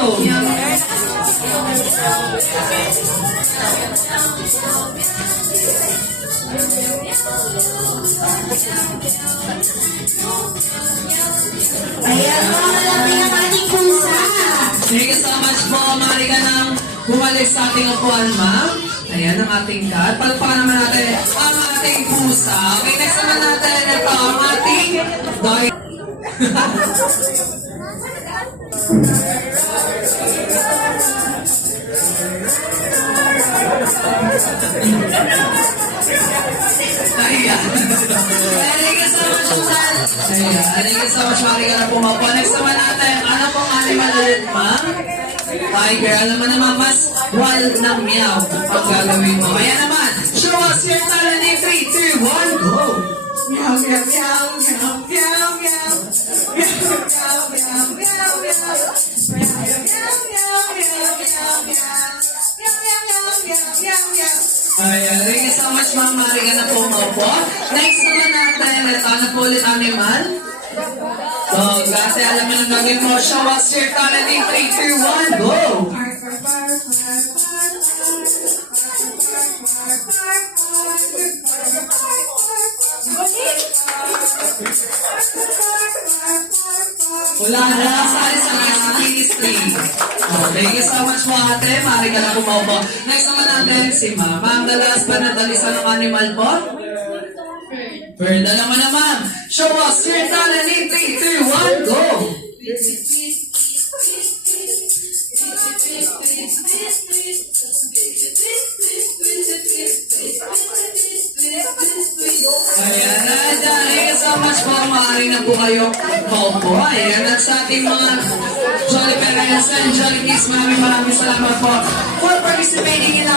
Ayan po, malapit ang ating pusa. Thank you so much po. Mari ka nang bumalik sa ating upuan, ma'am. Ayan ang ating cat. Palpakan naman natin ang ating pusa. Okay, next naman natin ito ang ating dog. Ayan. Thank you so much, Susan. Ayan. Thank you so much, Mari ka na pumapo. Next naman natin, ano pong animal ulit, ma'am? Tiger, alam mo naman, mas wild na meow ang gagawin mo. Kaya naman, show us your talent in 3, 2, 1, go! Meow, meow, meow, meow, meow, meow. Meow, meow, meow, meow, meow. Meow, meow, meow, meow, meow, meow. Meow, meow, meow, meow, meow, meow. Ayan, thank you so much, ma'am. Mari ka na pumapo. Next naman natin, ito, ano po ulit animal? So, kasi alam mo nang gagawin mo, show us your talent in 3, 2, 1, go! Wala na sa ministry. Oh, thank you so much po ate. Mari ka na kumaupo. Next naman natin si mama. Ang dalas pa na dalisan ng animal po? Bird. Alam mo na ma'am. Show us your talent in 3, 2, 1, go! Ayan na, thank you so much po. Maaari na po kayo maupo. Ayan, at sa ating mga Jolly Parents and Jolly Kids, maraming salamat po for participating in